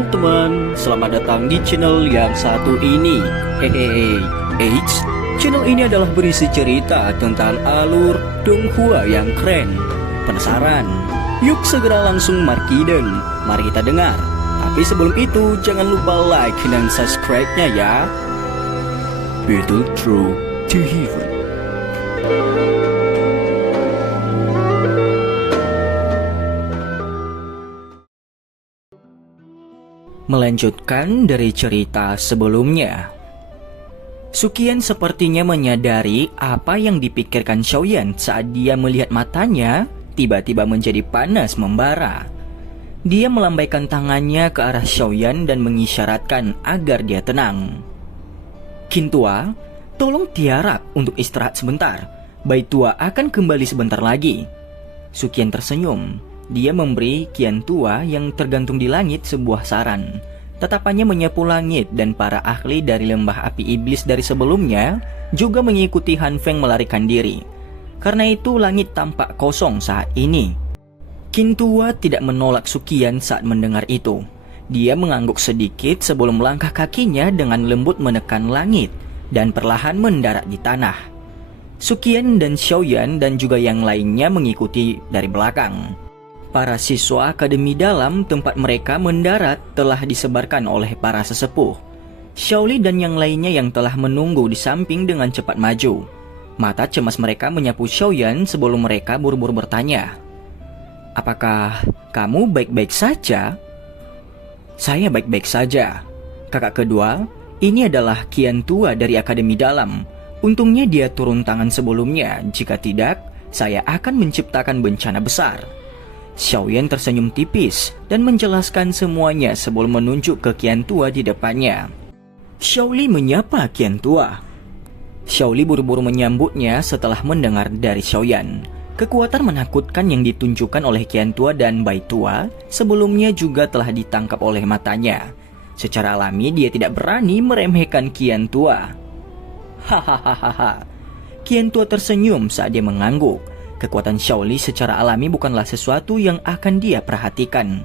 Halo teman, selamat datang di channel yang satu ini. Hehehe, Eits, channel ini adalah berisi cerita tentang alur Donghua yang keren. Penasaran? Yuk segera langsung markiden, mari kita dengar. Tapi sebelum itu, jangan lupa like dan subscribe-nya ya. Battle Through to Heaven. Melanjutkan dari cerita sebelumnya, Sukian sepertinya menyadari apa yang dipikirkan Xiaoyan saat dia melihat matanya tiba-tiba menjadi panas membara. Dia melambaikan tangannya ke arah Xiaoyan dan mengisyaratkan agar dia tenang. "Qin Tua, tolong tiarap untuk istirahat sebentar. Bai Tua akan kembali sebentar lagi." Sukian tersenyum. Dia memberi Qian Tua yang tergantung di langit sebuah saran. Tatapannya menyapu langit dan para ahli dari lembah api iblis dari sebelumnya juga mengikuti Han Feng melarikan diri. Karena itu langit tampak kosong saat ini. Qin Tua tidak menolak Sukian saat mendengar itu. Dia mengangguk sedikit sebelum melangkah kakinya dengan lembut menekan langit dan perlahan mendarat di tanah. Sukian dan Xiaoyan dan juga yang lainnya mengikuti dari belakang. Para siswa akademi dalam tempat mereka mendarat telah disebarkan oleh para sesepuh. Xiaoli dan yang lainnya yang telah menunggu di samping dengan cepat maju. Mata cemas mereka menyapu Xiaoyan sebelum mereka buru-buru bertanya, "Apakah kamu baik-baik saja?" "Saya baik-baik saja. Kakak kedua, ini adalah Qian Tua dari akademi dalam. Untungnya dia turun tangan sebelumnya, jika tidak, saya akan menciptakan bencana besar." Xiaoyan tersenyum tipis dan menjelaskan semuanya sebelum menunjuk ke Qian Tua di depannya. Xiaoli menyapa Qian Tua. Xiaoli buru-buru menyambutnya setelah mendengar dari Xiaoyan. Kekuatan menakutkan yang ditunjukkan oleh Qian Tua dan Bai Tua sebelumnya juga telah ditangkap oleh matanya. Secara alami dia tidak berani meremehkan Qian Tua. Hahaha. Qian Tua tersenyum saat dia mengangguk. Kekuatan Xiaoli secara alami bukanlah sesuatu yang akan dia perhatikan.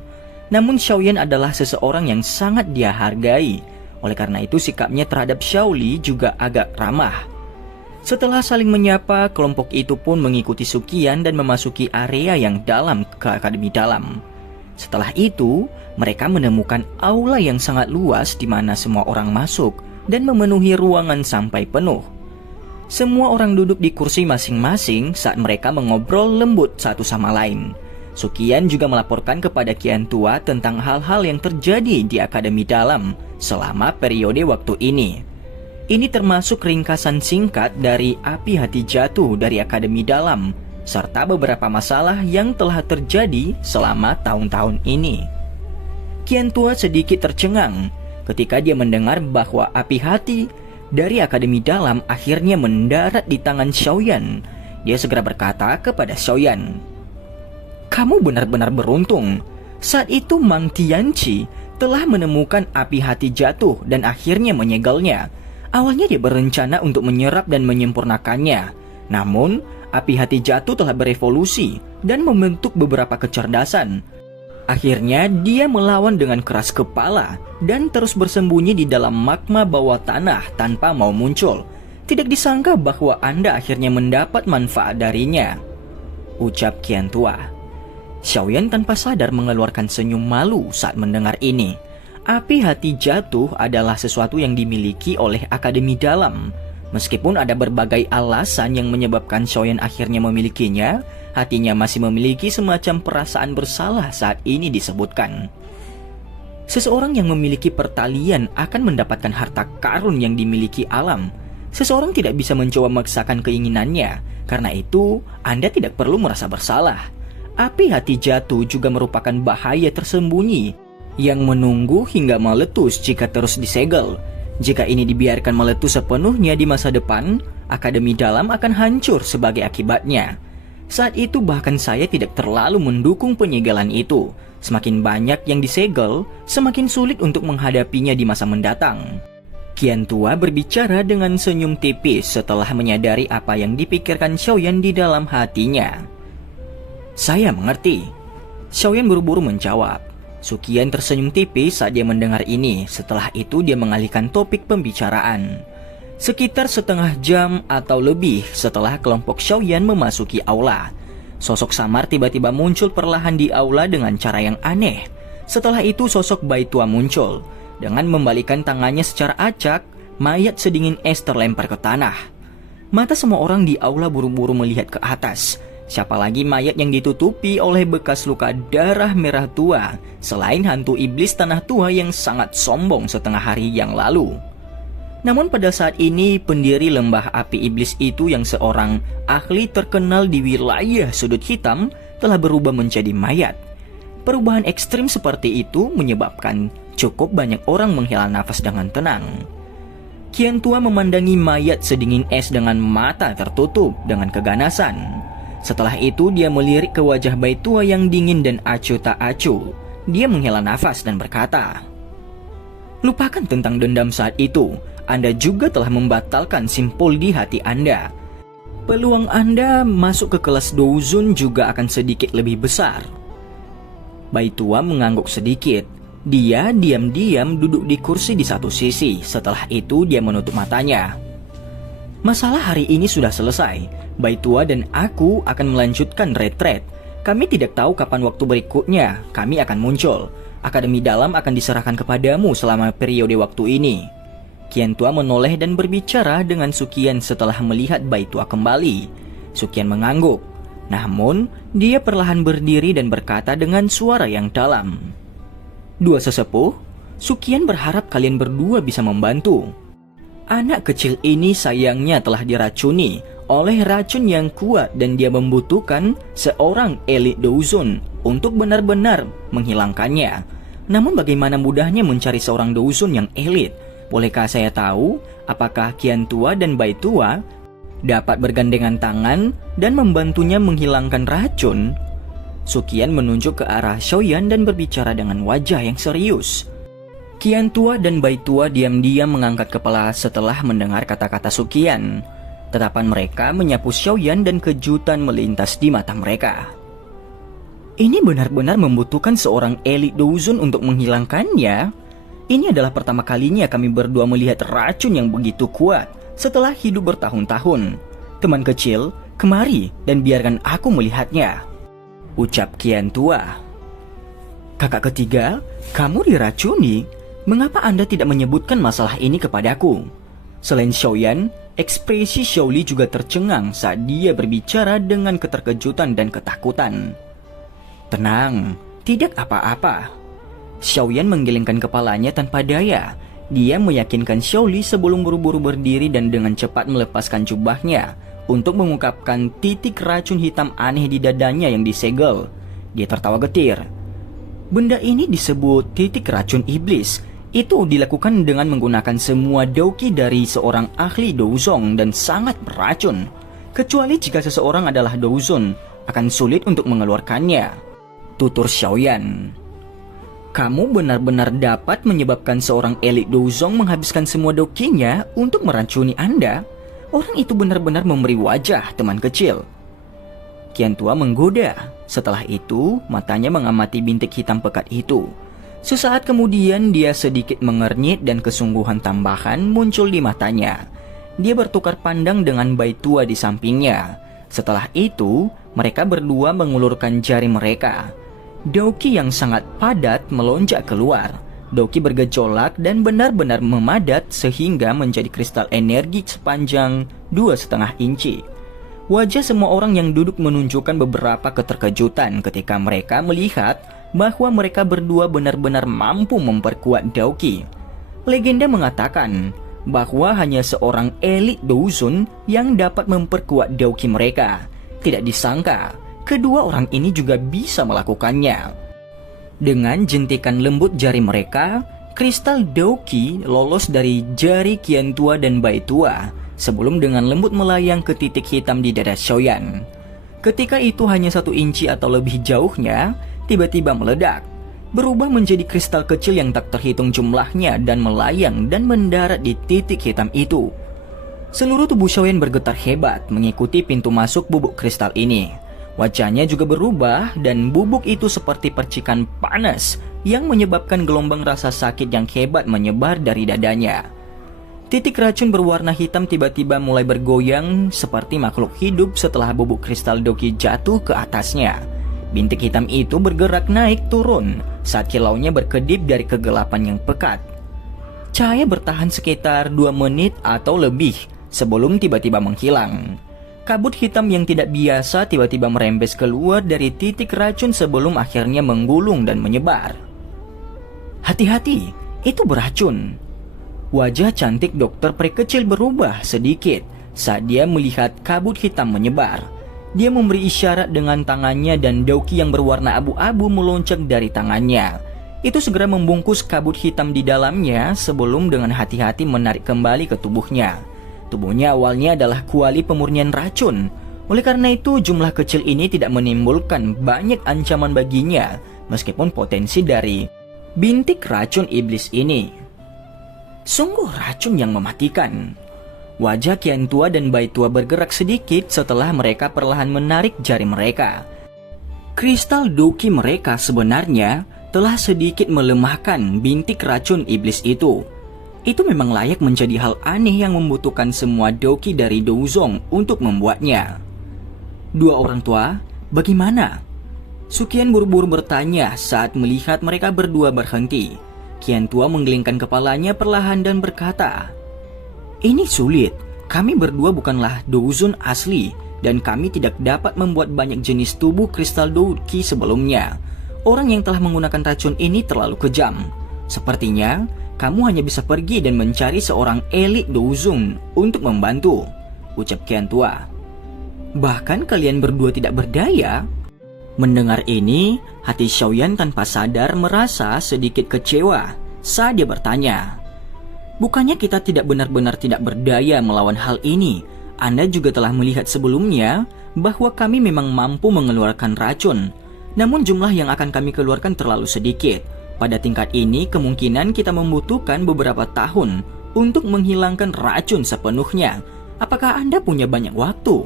Namun Xiaoyan adalah seseorang yang sangat dia hargai. Oleh karena itu sikapnya terhadap Xiaoli juga agak ramah. Setelah saling menyapa, kelompok itu pun mengikuti Sukian dan memasuki area yang dalam ke akademi dalam. Setelah itu, mereka menemukan aula yang sangat luas di mana semua orang masuk dan memenuhi ruangan sampai penuh. Semua orang duduk di kursi masing-masing saat mereka mengobrol lembut satu sama lain. Sukian juga melaporkan kepada Qian Tua tentang hal-hal yang terjadi di akademi dalam selama periode waktu ini. Ini termasuk ringkasan singkat dari api hati jatuh dari akademi dalam, serta beberapa masalah yang telah terjadi selama tahun-tahun ini. Qian Tua sedikit tercengang ketika dia mendengar bahwa api hati dari akademi dalam akhirnya mendarat di tangan Xiaoyan. Dia segera berkata kepada Xiaoyan, "Kamu benar-benar beruntung. Saat itu Mang Tianqi telah menemukan api hati jatuh dan akhirnya menyegelnya. Awalnya dia berencana untuk menyerap dan menyempurnakannya. Namun, api hati jatuh telah berevolusi dan membentuk beberapa kecerdasan. Akhirnya dia melawan dengan keras kepala dan terus bersembunyi di dalam magma bawah tanah tanpa mau muncul. Tidak disangka bahwa Anda akhirnya mendapat manfaat darinya," ucap Qian Tua. Xiaoyan tanpa sadar mengeluarkan senyum malu saat mendengar ini. Api hati jatuh adalah sesuatu yang dimiliki oleh akademi dalam. Meskipun ada berbagai alasan yang menyebabkan Xiaoyan akhirnya memilikinya, hatinya masih memiliki semacam perasaan bersalah saat ini disebutkan. Seseorang yang memiliki pertalian akan mendapatkan harta karun yang dimiliki alam. Seseorang tidak bisa mencoba memaksakan keinginannya. Karena itu, Anda tidak perlu merasa bersalah. Api hati jatuh juga merupakan bahaya tersembunyi yang menunggu hingga meletus jika terus disegel. Jika ini dibiarkan meletus sepenuhnya di masa depan, akademi dalam akan hancur sebagai akibatnya. Saat itu bahkan saya tidak terlalu mendukung penyegelan itu. Semakin banyak yang disegel, semakin sulit untuk menghadapinya di masa mendatang. Qian Tua berbicara dengan senyum tipis setelah menyadari apa yang dipikirkan Xiaoyan di dalam hatinya. "Saya mengerti." Xiaoyan buru-buru menjawab. Sukian tersenyum tipis saat dia mendengar ini. Setelah itu dia mengalihkan topik pembicaraan. Sekitar setengah jam atau lebih setelah kelompok Xiaoyan memasuki aula, sosok samar tiba-tiba muncul perlahan di aula dengan cara yang aneh. Setelah itu sosok Bai Tua muncul. Dengan membalikan tangannya secara acak, mayat sedingin es terlempar ke tanah. Mata semua orang di aula buru-buru melihat ke atas. Siapa lagi mayat yang ditutupi oleh bekas luka darah merah tua selain hantu iblis tanah tua yang sangat sombong setengah hari yang lalu. Namun pada saat ini pendiri lembah api iblis itu yang seorang ahli terkenal di wilayah sudut hitam telah berubah menjadi mayat. Perubahan ekstrim seperti itu menyebabkan cukup banyak orang menghela nafas dengan tenang. Qian Tua memandangi mayat sedingin es dengan mata tertutup dengan keganasan. Setelah itu dia melirik ke wajah Bai Tua yang dingin dan acuh tak acuh. Dia menghela nafas dan berkata, "Lupakan tentang dendam saat itu. Anda juga telah membatalkan simpul di hati Anda. Peluang Anda masuk ke kelas Douzun juga akan sedikit lebih besar." Bai Tua mengangguk sedikit. Dia diam-diam duduk di kursi di satu sisi. Setelah itu dia menutup matanya. "Masalah hari ini sudah selesai. Bai Tua dan aku akan melanjutkan retret. Kami tidak tahu kapan waktu berikutnya kami akan muncul. Akademi dalam akan diserahkan kepadamu selama periode waktu ini." Qian Tua menoleh dan berbicara dengan Sukian setelah melihat Bai Tua kembali. Sukian mengangguk. Namun, dia perlahan berdiri dan berkata dengan suara yang dalam, "Dua sesepuh, Sukian berharap kalian berdua bisa membantu. Anak kecil ini sayangnya telah diracuni oleh racun yang kuat dan dia membutuhkan seorang elit Douzun untuk benar-benar menghilangkannya. Namun bagaimana mudahnya mencari seorang Douzun yang elit? Bolehkah saya tahu apakah Qian Tua dan Bai Tua dapat bergandengan tangan dan membantunya menghilangkan racun?" Sukian menunjuk ke arah Xiaoyan dan berbicara dengan wajah yang serius. Qian Tua dan Bai Tua diam-diam mengangkat kepala setelah mendengar kata-kata Sukian. Tatapan mereka menyapu Xiaoyan dan kejutan melintas di mata mereka. Ini benar-benar membutuhkan seorang elit Douzun untuk menghilangkannya. Ini adalah pertama kalinya kami berdua melihat racun yang begitu kuat setelah hidup bertahun-tahun. Teman kecil, kemari dan biarkan aku melihatnya, ucap Qian Tua. "Kakak ketiga, kamu diracuni. Mengapa Anda tidak menyebutkan masalah ini kepadaku?" Selain Xiaoyan, ekspresi Xiaoli juga tercengang saat dia berbicara dengan keterkejutan dan ketakutan. "Tenang, tidak apa-apa." Xiaoyan menggelengkan kepalanya tanpa daya. Dia meyakinkan Xiaoli sebelum buru-buru berdiri dan dengan cepat melepaskan jubahnya untuk mengungkapkan titik racun hitam aneh di dadanya yang disegel. Dia tertawa getir. "Benda ini disebut titik racun iblis. Itu dilakukan dengan menggunakan semua dauki dari seorang ahli Douzong dan sangat beracun. Kecuali jika seseorang adalah Douzun, akan sulit untuk mengeluarkannya," tutur Xiaoyan. "Kamu benar-benar dapat menyebabkan seorang elit Douzong menghabiskan semua daukinya untuk meracuni Anda? Orang itu benar-benar memberi wajah teman kecil." Qian Tua menggoda. Setelah itu, matanya mengamati bintik hitam pekat itu. Sesaat kemudian dia sedikit mengernyit dan kesungguhan tambahan muncul di matanya. Dia bertukar pandang dengan Bai Tua di sampingnya. Setelah itu, mereka berdua mengulurkan jari mereka. Dauki yang sangat padat melonjak keluar. Dauki bergejolak dan benar-benar memadat sehingga menjadi kristal energi sepanjang 2,5 inci. Wajah semua orang yang duduk menunjukkan beberapa keterkejutan ketika mereka melihat bahwa mereka berdua benar-benar mampu memperkuat Dauki. Legenda mengatakan bahwa hanya seorang elit Douzun yang dapat memperkuat Dauki mereka. Tidak disangka, kedua orang ini juga bisa melakukannya. Dengan jentikan lembut jari mereka, kristal Dauki lolos dari jari Qian Tua dan Bai Tua sebelum dengan lembut melayang ke titik hitam di dada Xiaoyan. Ketika itu hanya 1 inci atau lebih jauhnya, tiba-tiba meledak, berubah menjadi kristal kecil yang tak terhitung jumlahnya dan melayang dan mendarat di titik hitam itu. Seluruh tubuh Xiaoyan bergetar hebat mengikuti pintu masuk bubuk kristal ini. Wajahnya juga berubah dan bubuk itu seperti percikan panas yang menyebabkan gelombang rasa sakit yang hebat menyebar dari dadanya. Titik racun berwarna hitam tiba-tiba mulai bergoyang seperti makhluk hidup setelah bubuk kristal Doki jatuh ke atasnya. Bintik hitam itu bergerak naik turun saat kilaunya berkedip dari kegelapan yang pekat. Cahaya bertahan sekitar 2 menit atau lebih sebelum tiba-tiba menghilang. Kabut hitam yang tidak biasa tiba-tiba merembes keluar dari titik racun sebelum akhirnya menggulung dan menyebar. Hati-hati, itu beracun. Wajah cantik dokter peri kecil berubah sedikit saat dia melihat kabut hitam menyebar. Dia memberi isyarat dengan tangannya dan Doki yang berwarna abu-abu melonjak dari tangannya. Itu segera membungkus kabut hitam di dalamnya sebelum dengan hati-hati menarik kembali ke tubuhnya. Tubuhnya awalnya adalah kuali pemurnian racun. Oleh karena itu jumlah kecil ini tidak menimbulkan banyak ancaman baginya meskipun potensi dari bintik racun iblis ini sungguh racun yang mematikan. Wajah Qian Tua dan Bai Tua bergerak sedikit setelah mereka perlahan menarik jari mereka. Kristal Doki mereka sebenarnya telah sedikit melemahkan bintik racun iblis itu. Itu memang layak menjadi hal aneh yang membutuhkan semua Doki dari Douzong untuk membuatnya. Dua orang tua, bagaimana? Suqian buru-buru bertanya saat melihat mereka berdua berhenti. Qian Tua menggelengkan kepalanya perlahan dan berkata, "Ini sulit. Kami berdua bukanlah Douzon asli dan kami tidak dapat membuat banyak jenis tubuh kristal Doki sebelumnya. Orang yang telah menggunakan racun ini terlalu kejam. Sepertinya kamu hanya bisa pergi dan mencari seorang elit Douzon untuk membantu," ucap Qian Tua. "Bahkan kalian berdua tidak berdaya?" Mendengar ini, hati Xiaoyan tanpa sadar merasa sedikit kecewa saat dia bertanya, "Bukannya kita tidak benar-benar tidak berdaya melawan hal ini? Anda juga telah melihat sebelumnya bahwa kami memang mampu mengeluarkan racun. Namun jumlah yang akan kami keluarkan terlalu sedikit. Pada tingkat ini kemungkinan kita membutuhkan beberapa tahun untuk menghilangkan racun sepenuhnya. Apakah Anda punya banyak waktu?"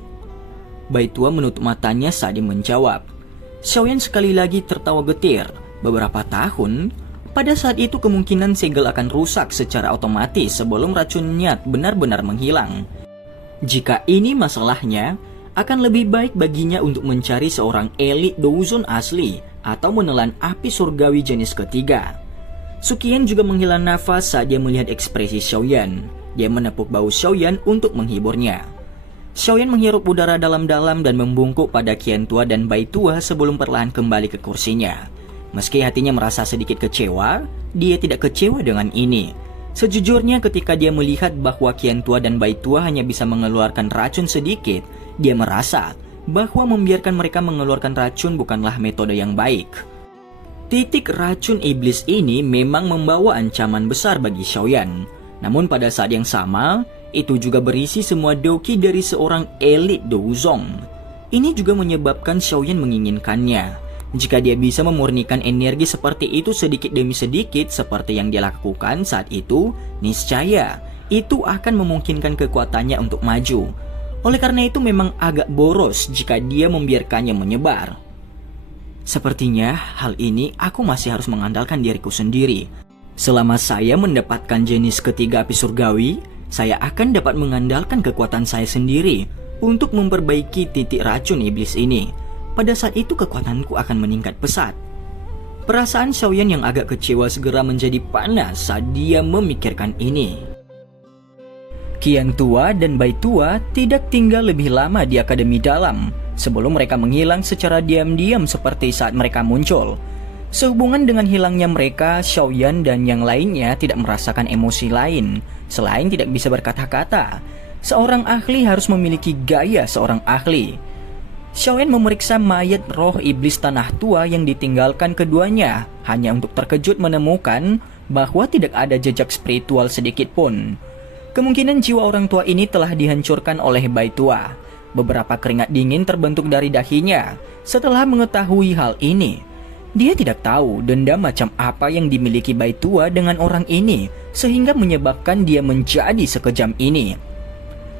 Bai Tua menutup matanya saat dia menjawab. Xiaoyan sekali lagi tertawa getir. Beberapa tahun? Pada saat itu kemungkinan segel akan rusak secara otomatis sebelum racunnya benar-benar menghilang. Jika ini masalahnya, akan lebih baik baginya untuk mencari seorang elit Douzon asli atau menelan api surgawi jenis ketiga. Suqian juga menghela nafas saat dia melihat ekspresi Xiaoyan. Dia menepuk bahu Xiaoyan untuk menghiburnya. Xiaoyan menghirup udara dalam-dalam dan membungkuk pada Qian Tua dan Bai Tua sebelum perlahan kembali ke kursinya. Meski hatinya merasa sedikit kecewa, dia tidak kecewa dengan ini. Sejujurnya ketika dia melihat bahwa Qian Tua dan Bai Tua hanya bisa mengeluarkan racun sedikit, dia merasa bahwa membiarkan mereka mengeluarkan racun bukanlah metode yang baik. Titik racun iblis ini memang membawa ancaman besar bagi Xiaoyan. Namun pada saat yang sama, itu juga berisi semua Doki dari seorang elit Douzong. Ini juga menyebabkan Xiaoyan menginginkannya. Jika dia bisa memurnikan energi seperti itu sedikit demi sedikit seperti yang dia lakukan saat itu, niscaya itu akan memungkinkan kekuatannya untuk maju. Oleh karena itu memang agak boros jika dia membiarkannya menyebar. Sepertinya hal ini aku masih harus mengandalkan diriku sendiri. Selama saya mendapatkan jenis ketiga api surgawi, saya akan dapat mengandalkan kekuatan saya sendiri untuk memperbaiki titik racun iblis ini. Pada saat itu kekuatanku akan meningkat pesat. Perasaan Xiaoyan yang agak kecewa segera menjadi panas saat dia memikirkan ini. Qian Tua dan Bai Tua tidak tinggal lebih lama di Akademi Dalam sebelum mereka menghilang secara diam-diam seperti saat mereka muncul. Sehubungan dengan hilangnya mereka, Xiaoyan dan yang lainnya tidak merasakan emosi lain selain tidak bisa berkata-kata. Seorang ahli harus memiliki gaya seorang ahli. Xiaoyan memeriksa mayat roh iblis tanah tua yang ditinggalkan keduanya hanya untuk terkejut menemukan bahwa tidak ada jejak spiritual sedikit pun. Kemungkinan jiwa orang tua ini telah dihancurkan oleh Bai Tua. Beberapa keringat dingin terbentuk dari dahinya setelah mengetahui hal ini. Dia tidak tahu dendam macam apa yang dimiliki Bai Tua dengan orang ini sehingga menyebabkan dia menjadi sekejam ini.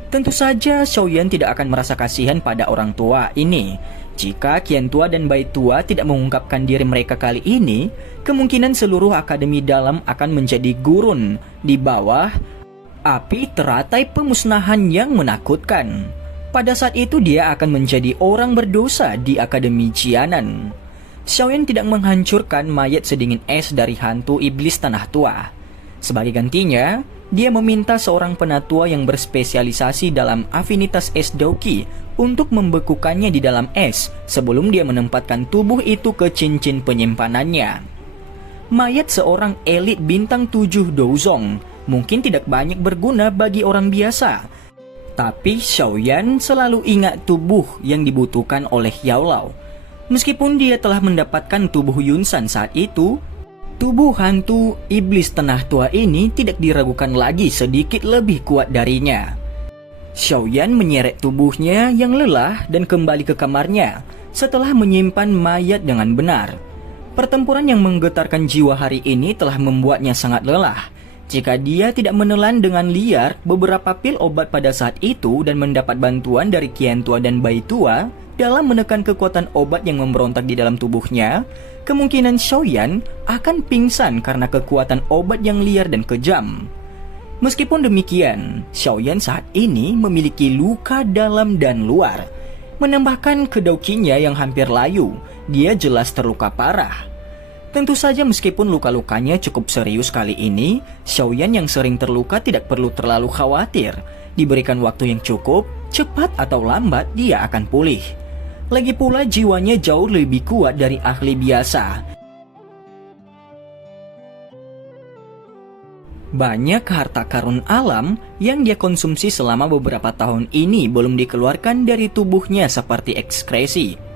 Tentu saja Xiaoyan tidak akan merasa kasihan pada orang tua ini. Jika Qian Tua dan Bai Tua tidak mengungkapkan diri mereka kali ini, kemungkinan seluruh akademi dalam akan menjadi gurun di bawah api teratai pemusnahan yang menakutkan. Pada saat itu dia akan menjadi orang berdosa di Akademi Jianan. Xiaoyan tidak menghancurkan mayat sedingin es dari hantu iblis tanah tua. Sebagai gantinya, dia meminta seorang penatua yang berspesialisasi dalam afinitas es Daoqi untuk membekukannya di dalam es sebelum dia menempatkan tubuh itu ke cincin penyimpanannya. Mayat seorang elit bintang 7 Douzong mungkin tidak banyak berguna bagi orang biasa, tapi Xiaoyan selalu ingat tubuh yang dibutuhkan oleh Yao Lao. Meskipun dia telah mendapatkan tubuh Yunsan saat itu, tubuh hantu iblis tanah tua ini tidak diragukan lagi sedikit lebih kuat darinya. Xiaoyan menyeret tubuhnya yang lelah dan kembali ke kamarnya setelah menyimpan mayat dengan benar. Pertempuran yang menggetarkan jiwa hari ini telah membuatnya sangat lelah. Jika dia tidak menelan dengan liar beberapa pil obat pada saat itu dan mendapat bantuan dari Qian Tua dan Bai Tua dalam menekan kekuatan obat yang memberontak di dalam tubuhnya, kemungkinan Xiaoyan akan pingsan karena kekuatan obat yang liar dan kejam. Meskipun demikian, Xiaoyan saat ini memiliki luka dalam dan luar. Menambahkan ke Daoqinya yang hampir layu, dia jelas terluka parah. Tentu saja meskipun luka-lukanya cukup serius kali ini, Xiaoyan yang sering terluka tidak perlu terlalu khawatir. Diberikan waktu yang cukup, cepat atau lambat dia akan pulih. Lagi pula jiwanya jauh lebih kuat dari ahli biasa. Banyak harta karun alam yang dia konsumsi selama beberapa tahun ini belum dikeluarkan dari tubuhnya seperti ekskresi.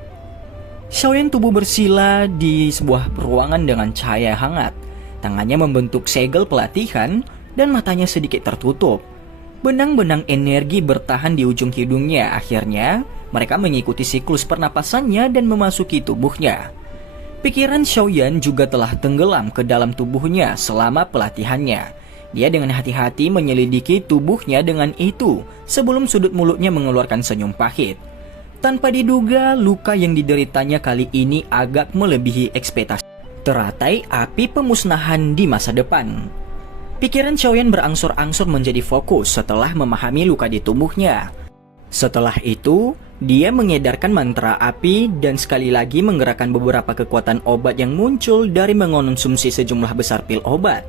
Xiaoyan tubuh bersila di sebuah ruangan dengan cahaya hangat. Tangannya membentuk segel pelatihan dan matanya sedikit tertutup. Benang-benang energi bertahan di ujung hidungnya. Akhirnya, mereka mengikuti siklus pernapasannya dan memasuki tubuhnya. Pikiran Xiaoyan juga telah tenggelam ke dalam tubuhnya selama pelatihannya. Dia dengan hati-hati menyelidiki tubuhnya dengan itu sebelum sudut mulutnya mengeluarkan senyum pahit. Tanpa diduga, luka yang dideritanya kali ini agak melebihi ekspektasi. Teratai api pemusnahan di masa depan. Pikiran Xiaoyan berangsur-angsur menjadi fokus setelah memahami luka di tubuhnya. Setelah itu, dia mengedarkan mantra api dan sekali lagi menggerakkan beberapa kekuatan obat yang muncul dari mengonsumsi sejumlah besar pil obat.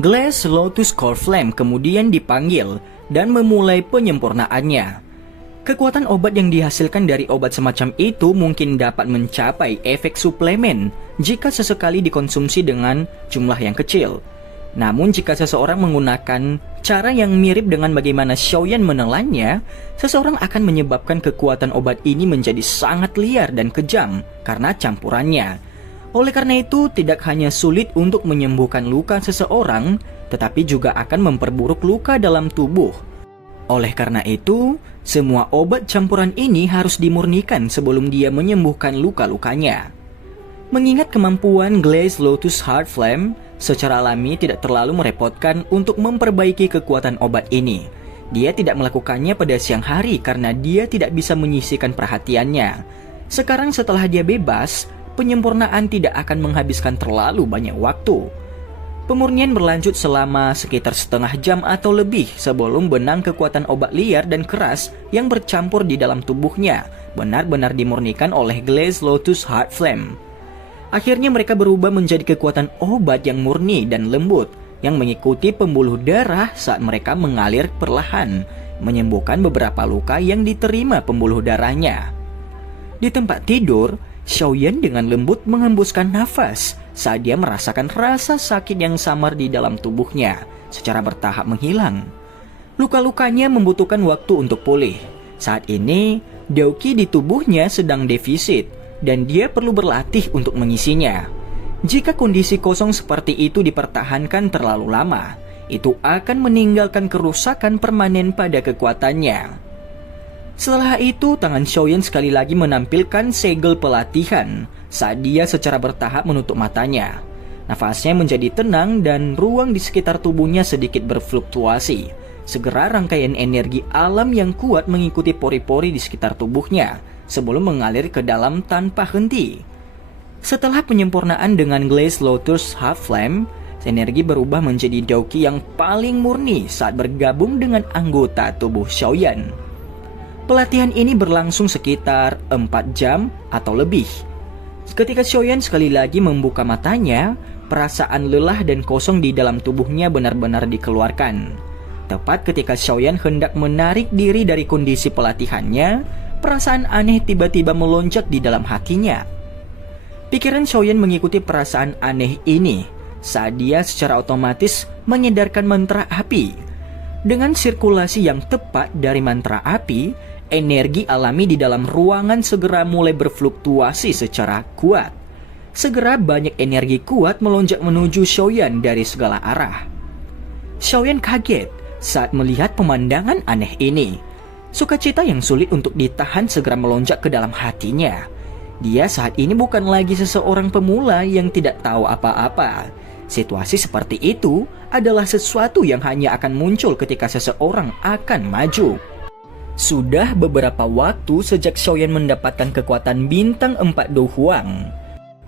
Glass Lotus Core Flame kemudian dipanggil dan memulai penyempurnaannya. Kekuatan obat yang dihasilkan dari obat semacam itu mungkin dapat mencapai efek suplemen jika sesekali dikonsumsi dengan jumlah yang kecil. Namun jika seseorang menggunakan cara yang mirip dengan bagaimana Xiaoyan menelannya, seseorang akan menyebabkan kekuatan obat ini menjadi sangat liar dan kejam karena campurannya. Oleh karena itu, tidak hanya sulit untuk menyembuhkan luka seseorang, tetapi juga akan memperburuk luka dalam tubuh. Oleh karena itu, semua obat campuran ini harus dimurnikan sebelum dia menyembuhkan luka-lukanya. Mengingat kemampuan Glaze Lotus Heart Flame, secara alami tidak terlalu merepotkan untuk memperbaiki kekuatan obat ini. Dia tidak melakukannya pada siang hari karena dia tidak bisa menyisihkan perhatiannya. Sekarang setelah dia bebas, penyempurnaan tidak akan menghabiskan terlalu banyak waktu. Pemurnian berlanjut selama sekitar setengah jam atau lebih sebelum benang kekuatan obat liar dan keras yang bercampur di dalam tubuhnya benar-benar dimurnikan oleh Glaze Lotus Heart Flame. Akhirnya mereka berubah menjadi kekuatan obat yang murni dan lembut yang mengikuti pembuluh darah saat mereka mengalir perlahan, menyembuhkan beberapa luka yang diterima pembuluh darahnya. Di tempat tidur, Xiaoyan dengan lembut menghembuskan nafas saat dia merasakan rasa sakit yang samar di dalam tubuhnya secara bertahap menghilang. Luka-lukanya membutuhkan waktu untuk pulih. Saat ini, Daoqi di tubuhnya sedang defisit dan dia perlu berlatih untuk mengisinya. Jika kondisi kosong seperti itu dipertahankan terlalu lama, itu akan meninggalkan kerusakan permanen pada kekuatannya. Setelah itu, tangan Xiaoyan sekali lagi menampilkan segel pelatihan saat dia secara bertahap menutup matanya. Nafasnya menjadi tenang dan ruang di sekitar tubuhnya sedikit berfluktuasi. Segera rangkaian energi alam yang kuat mengikuti pori-pori di sekitar tubuhnya, sebelum mengalir ke dalam tanpa henti. Setelah penyempurnaan dengan Glaze Lotus Half Flame, energi berubah menjadi Douki yang paling murni saat bergabung dengan anggota tubuh Xiaoyan. Pelatihan ini berlangsung sekitar 4 jam atau lebih. Ketika Xiaoyan sekali lagi membuka matanya, perasaan lelah dan kosong di dalam tubuhnya benar-benar dikeluarkan. Tepat ketika Xiaoyan hendak menarik diri dari kondisi pelatihannya, perasaan aneh tiba-tiba melonjak di dalam hatinya. Pikiran Xiaoyan mengikuti perasaan aneh ini saat dia secara otomatis mengedarkan mantra api. Dengan sirkulasi yang tepat dari mantra api, energi alami di dalam ruangan segera mulai berfluktuasi secara kuat. Segera banyak energi kuat melonjak menuju Xiaoyan dari segala arah. Xiaoyan kaget saat melihat pemandangan aneh ini. Sukacita yang sulit untuk ditahan segera melonjak ke dalam hatinya. Dia saat ini bukan lagi seseorang pemula yang tidak tahu apa-apa. Situasi seperti itu adalah sesuatu yang hanya akan muncul ketika seseorang akan maju. Sudah beberapa waktu sejak Xiaoyan mendapatkan kekuatan bintang 4 Do Huang.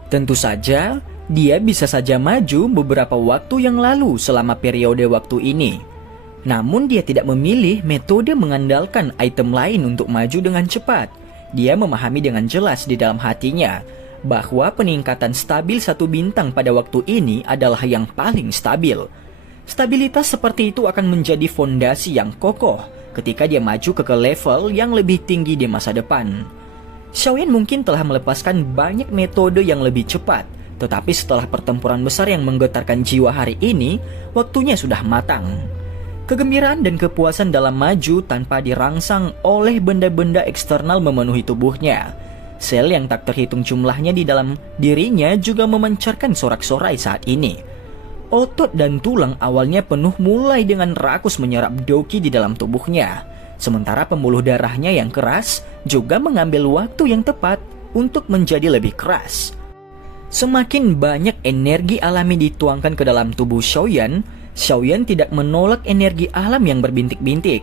Tentu saja, dia bisa saja maju beberapa waktu yang lalu selama periode waktu ini. Namun dia tidak memilih metode mengandalkan item lain untuk maju dengan cepat. Dia memahami dengan jelas di dalam hatinya bahwa peningkatan stabil 1 bintang pada waktu ini adalah yang paling stabil. Stabilitas seperti itu akan menjadi fondasi yang kokoh ketika dia maju ke level yang lebih tinggi di masa depan. Xiaoyan mungkin telah melepaskan banyak metode yang lebih cepat, tetapi setelah pertempuran besar yang menggetarkan jiwa hari ini, waktunya sudah matang. Kegembiraan dan kepuasan dalam maju tanpa dirangsang oleh benda-benda eksternal memenuhi tubuhnya. Sel yang tak terhitung jumlahnya di dalam dirinya juga memancarkan sorak-sorai saat ini. Otot dan tulang awalnya penuh mulai dengan rakus menyerap Douki di dalam tubuhnya. Sementara pembuluh darahnya yang keras juga mengambil waktu yang tepat untuk menjadi lebih keras. Semakin banyak energi alami dituangkan ke dalam tubuh Xiaoyan, Xiaoyan tidak menolak energi alam yang berbintik-bintik.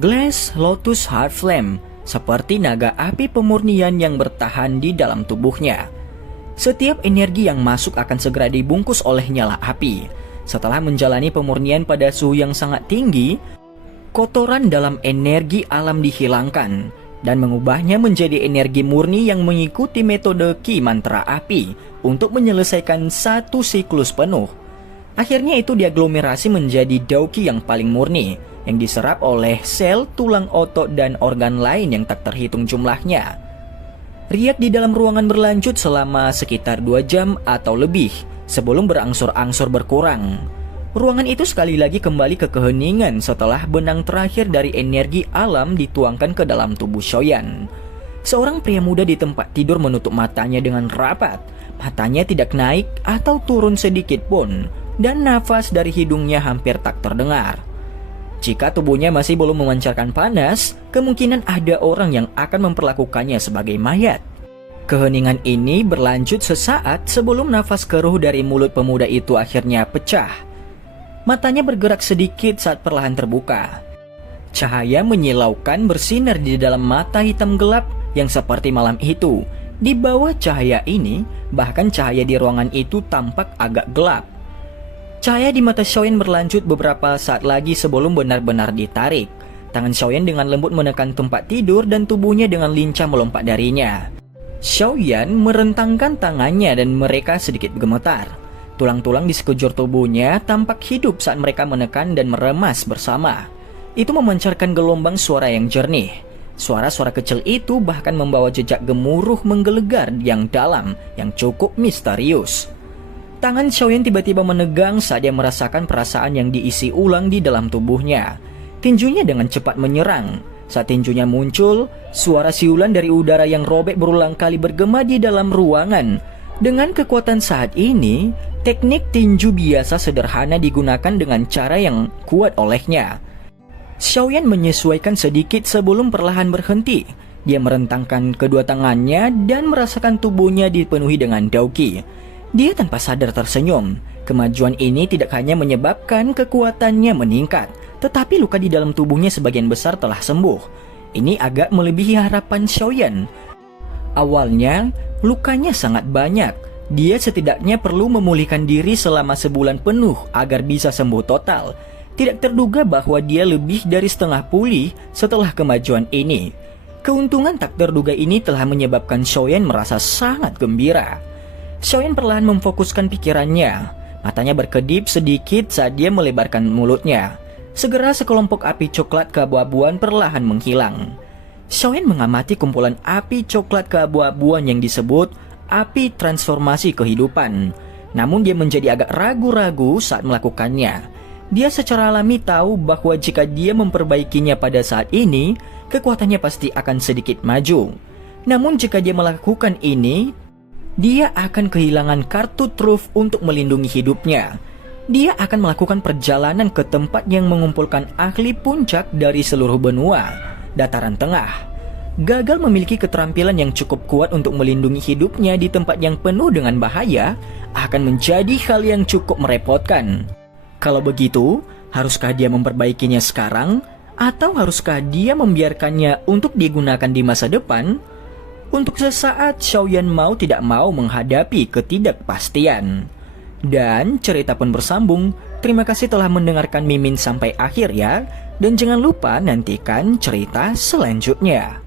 Glaze Lotus Heart Flame seperti naga api pemurnian yang bertahan di dalam tubuhnya. Setiap energi yang masuk akan segera dibungkus oleh nyala api. Setelah menjalani pemurnian pada suhu yang sangat tinggi, kotoran dalam energi alam dihilangkan dan mengubahnya menjadi energi murni yang mengikuti metode Ki mantra api untuk menyelesaikan satu siklus penuh. Akhirnya itu diaglomerasi menjadi Douki yang paling murni, yang diserap oleh sel, tulang otot, dan organ lain yang tak terhitung jumlahnya. Riak di dalam ruangan berlanjut selama sekitar 2 jam atau lebih sebelum berangsur-angsur berkurang. Ruangan itu sekali lagi kembali ke keheningan setelah benang terakhir dari energi alam dituangkan ke dalam tubuh Xiaoyan. Seorang pria muda di tempat tidur menutup matanya dengan rapat. Matanya tidak naik atau turun sedikit pun, dan nafas dari hidungnya hampir tak terdengar. Jika tubuhnya masih belum memancarkan panas, kemungkinan ada orang yang akan memperlakukannya sebagai mayat. Keheningan ini berlanjut sesaat sebelum nafas keruh dari mulut pemuda itu akhirnya pecah. Matanya bergerak sedikit saat perlahan terbuka. Cahaya menyilaukan bersinar di dalam mata hitam gelap yang seperti malam itu. Di bawah cahaya ini, bahkan cahaya di ruangan itu tampak agak gelap. Cahaya di mata Xiaoyan berlanjut beberapa saat lagi sebelum benar-benar ditarik. Tangan Xiaoyan dengan lembut menekan tempat tidur dan tubuhnya dengan lincah melompat darinya. Xiaoyan merentangkan tangannya dan mereka sedikit gemetar. Tulang-tulang di sekujur tubuhnya tampak hidup saat mereka menekan dan meremas bersama. Itu memancarkan gelombang suara yang jernih. Suara-suara kecil itu bahkan membawa jejak gemuruh menggelegar yang dalam, yang cukup misterius. Tangan Xiaoyan tiba-tiba menegang saat dia merasakan perasaan yang diisi ulang di dalam tubuhnya. Tinjunya dengan cepat menyerang. Saat tinjunya muncul, suara siulan dari udara yang robek berulang kali bergema di dalam ruangan. Dengan kekuatan saat ini, teknik tinju biasa sederhana digunakan dengan cara yang kuat olehnya. Xiaoyan menyesuaikan sedikit sebelum perlahan berhenti. Dia merentangkan kedua tangannya dan merasakan tubuhnya dipenuhi dengan Douki. Dia tanpa sadar tersenyum. Kemajuan ini tidak hanya menyebabkan kekuatannya meningkat, tetapi luka di dalam tubuhnya sebagian besar telah sembuh. ini agak melebihi harapan Xiaoyan. Awalnya, lukanya sangat banyak. Dia setidaknya perlu memulihkan diri selama sebulan penuh agar bisa sembuh total. Tidak terduga bahwa dia lebih dari setengah pulih setelah kemajuan ini. Keuntungan tak terduga ini telah menyebabkan Xiaoyan merasa sangat gembira. Xiaoyan perlahan memfokuskan pikirannya. Matanya berkedip sedikit saat dia melebarkan mulutnya. Segera sekelompok api coklat keabu-abuan perlahan menghilang. Xiaoyan mengamati kumpulan api coklat keabu-abuan yang disebut api transformasi kehidupan. Namun dia menjadi agak ragu-ragu saat melakukannya. Dia secara alami tahu bahwa jika dia memperbaikinya pada saat ini, kekuatannya pasti akan sedikit maju. Namun jika dia melakukan ini, dia akan kehilangan kartu truf untuk melindungi hidupnya. Dia akan melakukan perjalanan ke tempat yang mengumpulkan ahli puncak dari seluruh benua, dataran tengah. Gagal memiliki keterampilan yang cukup kuat untuk melindungi hidupnya di tempat yang penuh dengan bahaya akan menjadi hal yang cukup merepotkan. Kalau begitu, haruskah dia memperbaikinya sekarang? Atau haruskah dia membiarkannya untuk digunakan di masa depan? Untuk sesaat, Xiaoyan mau tidak mau menghadapi ketidakpastian. Dan cerita pun bersambung. Terima kasih telah mendengarkan Mimin sampai akhir ya. Dan jangan lupa nantikan cerita selanjutnya.